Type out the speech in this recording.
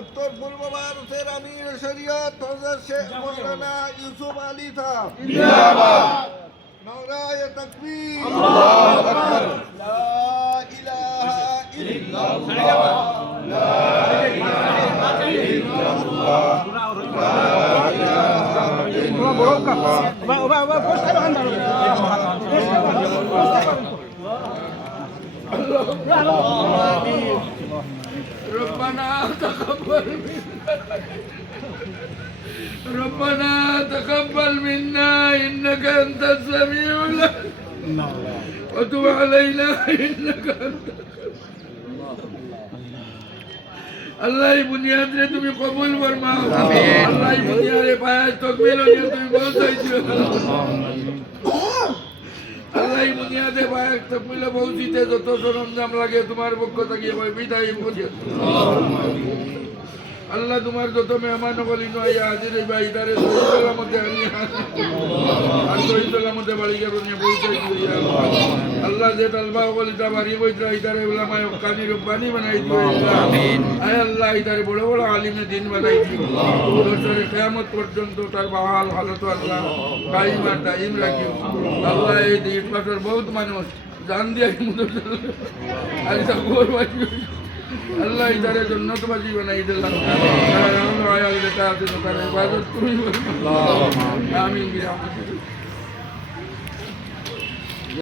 উত্তর পূর্ব ভারতের আমির শরীয়ত হযরত শেখ মাওলানা ইউসুফ আলী সাহেব জিন্দাবাদ। নারায়ে তাকবীর, আল্লাহু আকবার, লা ইলাহা ইল্লাল্লাহ, লা ইলাহা ইল্লাল্লাহ, লা ইলাহা ربنا تقبل منا إنك أنت السميع العليم وتب علينا إنك أنت अल्लाह बुनियाद रे तुम्हें कबूल फरमाओ। अल्लाह बुनियाद रे पाया तकमील हो गया तुम्हें बहुत सही अल्लाह बुनियाद रे पाया तकमील बहुत जीते जो तो सरंजाम लगे तुम्हारे पक्ष तक ये कोई विदाई मुझे अल्लाह तुम्हारे जो तो मेहमान वाली नो या हाजिर भाई इधर सोईला मध्य आनी আর সোईला मध्य বাড়ি গিয়ে বনিয়ে পৌঁছাই দিও अल्लाह जे तलबा वाली ता बारी বইতরা इधर उलमा कानी रब्बानी बनाई दियो आमीन। आय अल्लाह इधर বড় বড় আলিমে দিন বানাই দিও দোসরে কিয়ামত পর্যন্ত তার বহাল হালত আল্লাহ কায়েম আর দাইম রাখিও। আল্লাহ এই দিন পাশর বহুত মানুষ জান দিয়া মুদত আর তাকবর বাকি अल्लाह इधरे जन्नत बाजी बनाई दिला आया लेता है तो कर इबादत तुम आमीन।